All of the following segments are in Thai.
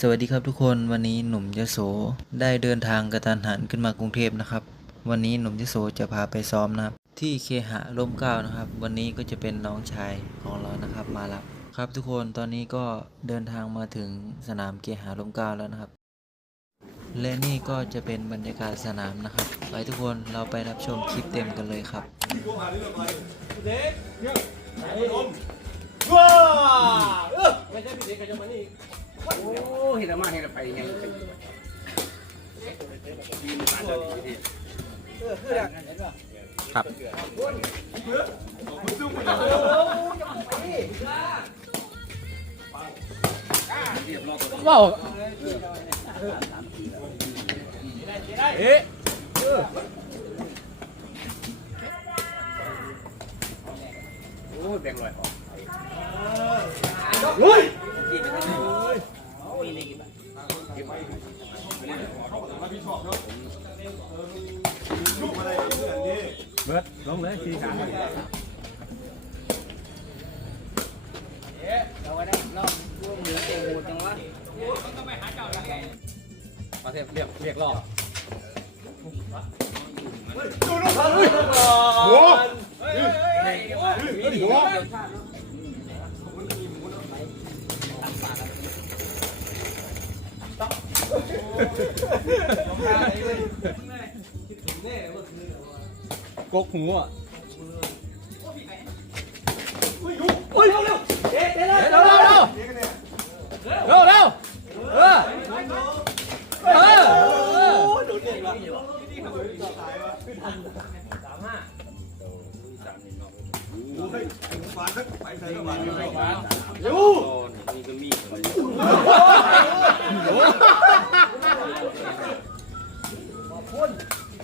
สวัสดีครับทุกคนวันนี้หนุ่มยโสได้เดินทางกระตันหันขึ้นมากรุงเทพนะครับ วันนี้หนุ่มยโสจะพาไปซ้อมนะครับ ที่เคหะร่มเกล้านะครับ วันนี้ก็จะเป็นน้องชายของเรานะครับมารับครับทุกคนตอนนี้ก็เดินทางมาถึงสนามเคหะร่มเกล้าแล้วนะครับ และนี่ก็จะเป็นบรรยากาศสนามนะครับ ไปทุกคนเราไปรับชมคลิปเต็มกันเลยครับ โอ้เห็นล้วมาเห็นแล้ไปยังไงครับว้าวเอ๊ะโอ้แบ่งลอยออก เบิร์ดลงเลยสี่ขาเราได้รอบร่วมเหนือเก่งหมดจังวะประเทศเรียกเรียกรอบ กกหูอะ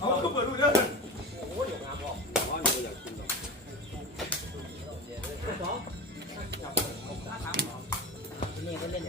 เวอาก็เอาดูเด้อ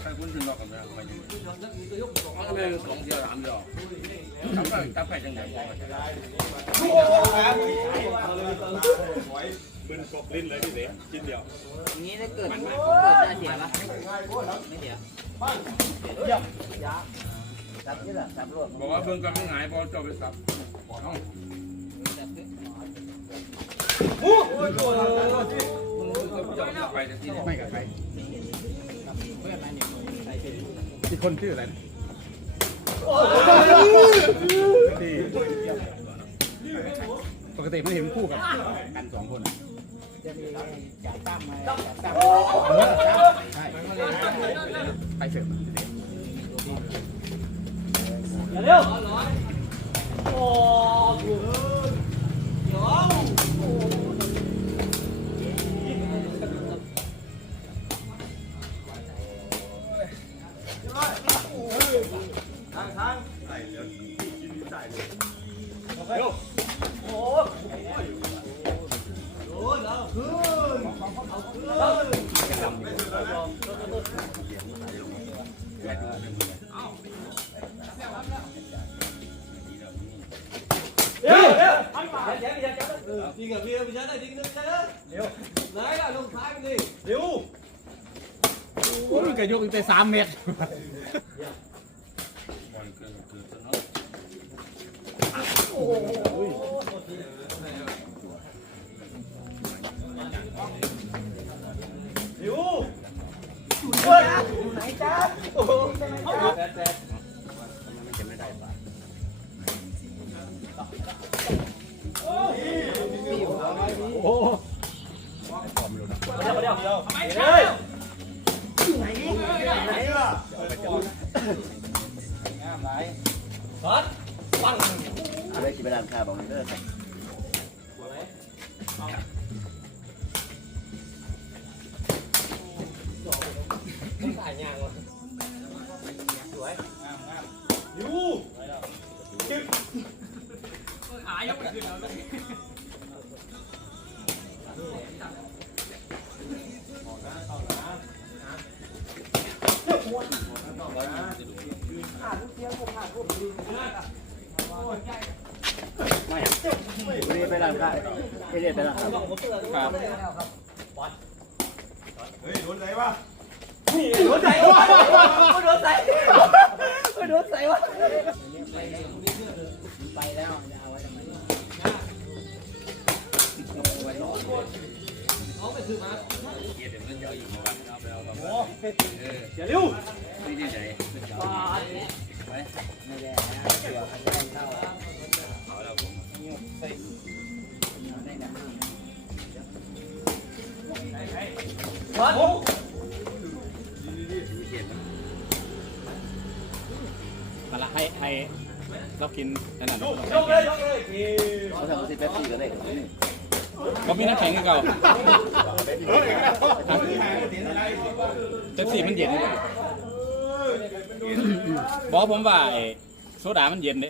ใครคุณถึงนอกกันแล้วมาอยู่เอาเลยสองเดียวสามเดียวทำไปทำไปจังไหนนี้ถ้าเกิดเกิดจะเสียปะไม่เสียจับนี่แหละจับรวดบอกว่าเพิ่งกับไม่หายพอจบไปสับไปที่ไม่กับใคร อีกคนชื่ออะไรที่ปกติไม่เห็นคู่กับกันสองคนจะมีจ่ายตั้มมาจ่ายตั้มใช่ไปเสริม đi cả bia bây giờ này đi nước chơi đấy đấy là lông thái đi điếu ôi cái vô cái tay sáu mét ôi อะไรที่ไปร้านค้าบอกเด้อเไนี่ไปร้านด้าไอเด็ดไปร้านครับเฮ้ยโดนไหนวะ โดนใส่วะโดนใส่โดนใส่วะไปแล้วจะเอาไว้ทำไมอย่าเร็วไม่ได้นะเดี๋ยวเขาจะได้เข้ามาละ ให้ให้เรากินนั่นน่ะยกเลยยกเลยเขาทำสิบแปดปีก็ได้ครับนี่ก็มีน้ำแข็งกับเก่าเจ็ดสี่มันเย็นบอกผมว่าไอ้โซดามันเย็นเด้